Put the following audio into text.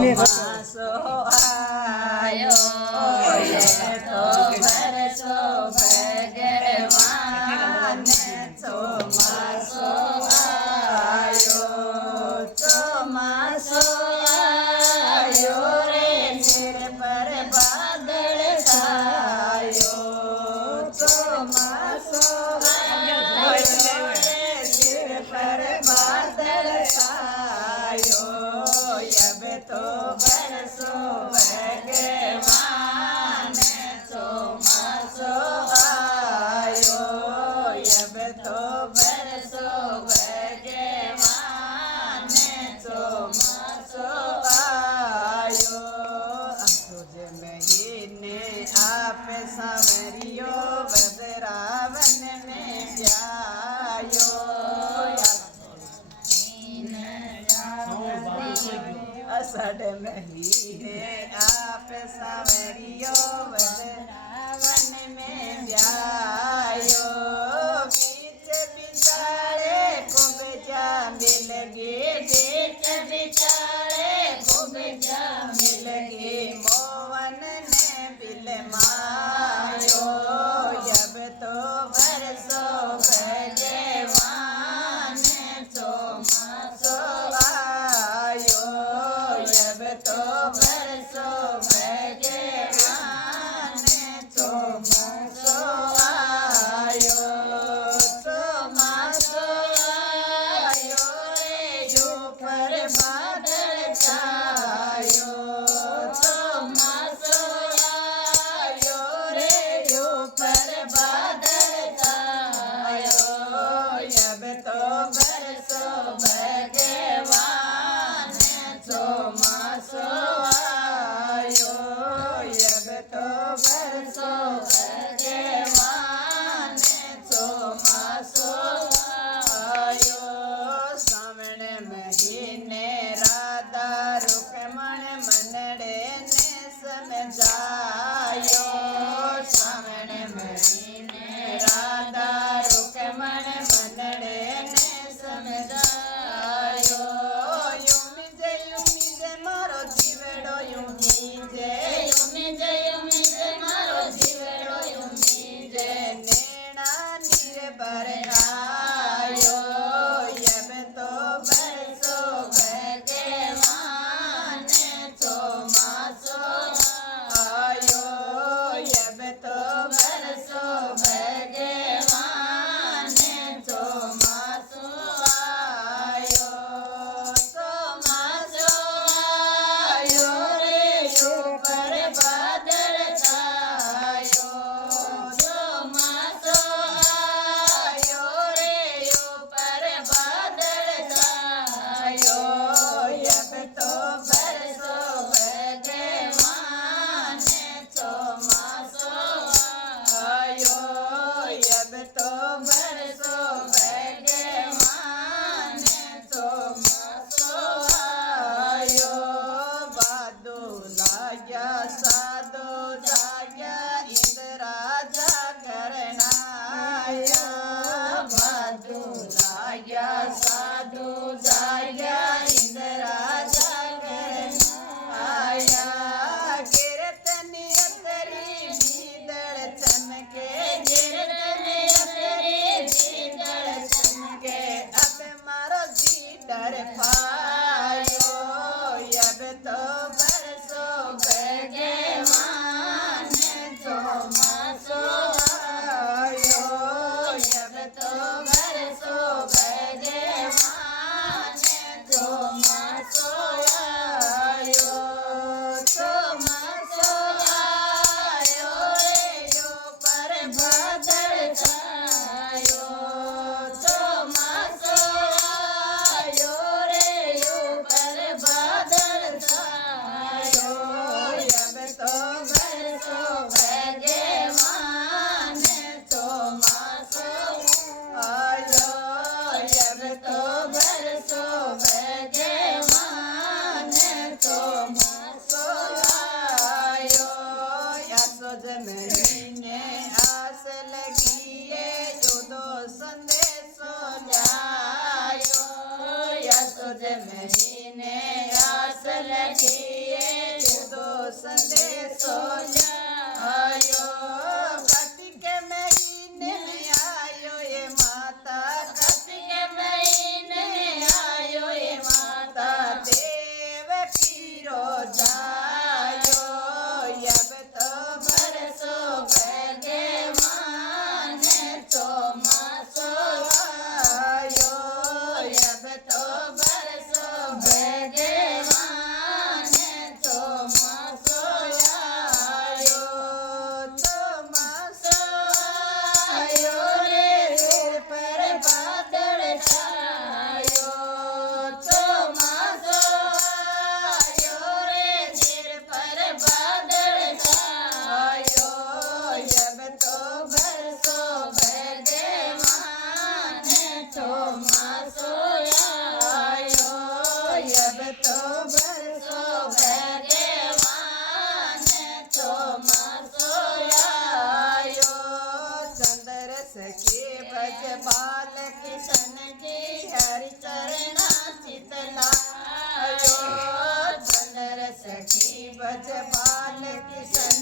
ચોમાસો આયો તો વરસો ભગવાન ચોમાસો આયો ચોમાસો આયો રે સિર પર વાદળ છાયો ચોમાસો આયો રે સિર પર વાદળ છાયો अब तो बरसो भगवान ચોમાસો आयो अब तो बरसो भगवान ચોમાસો आयो असुज महीने आप सांवरियो वज्रावन में जायो असड़ महीने आप सांवरियो वज्रावन में व्यायो बीच बिचारे खूब जामे लगे बीच बिचारे खूब जामे लगे मोहन ने बिलमायो जब तो बरसो भगवान ચોમાસો आयो जब तो बरसो भगवान ચોમાસો आयो ચોમાસો आयो रे ऊपर बादल छायो ચોમાસો आयो रे ऊपर बादल छायो जब तो बरसो भगवान ચોમાસો आयो जब तो बरसो भगवान ચોમાસો आयो श्रावण महीने राधा रुक्मण मनड़े ने समझायो श्रावण महीने राधा रुक्मण मनड़े ने समझायो युमिजे मारो जीवड़ो युमिजे मारो जीवड़ो युमिजे नेणा नीर पर आयो अब तो बरसो भगवान ચોમાસો आयो अब तो बरसो भगवान ચોમાસો आयो ચોમાસો आयो रे ऊपर बादल छायो ચોમાસો आयो रे ऊपर बादल छायो अब तो बरसो भगवान ચોમાસો आयो अब तो बरसो भगवान ચોમાસો आयो बादो लाया साधो जाया इंद्रा जागरणाया बादो लाया साधो जाया इंद्रा जागरणाया कीर्तनी अतरी बीदड़ चमके कीर्तनी अतरी बीदड़ चमके अब मारो जी डर पायो अब तो बरसो भगवान ચોમાસો आयो अब तो बरसो भगवान ચોમાસો आयो ચોમાસો आयो रे ऊपर बादल छायो ચોમાસો आयो रे ऊपर बादल छायो अब तो बरसो भगवान ચોમાસો आयो अब तो बरसो भगवान ચોમાસો आयो असोज महीने आस लगिए युदो संदेशो जायो असोज महीने आस लगी संदेशो आयो। कार्तिक महीने में आयो ये माता, कार्तिक महीने में आयो ये माता, देव पीरो जायो। अब तो बरसो भगवान चौमासो आयो। अब तो बरसो भगवान चौमासो आयो। चौमासो आयो रे सिर पर बादल छायो। चौमासो आयो रे सिर पर बादल छायो। अब तो बरसो भगवान चौमासो आयो। अब तो बरसो भगवान चौमासो आयो। चंद्र सखे भज बाल किशन जी, हरि चरणा चितलायो। चंद्र सखी भज बाल किशन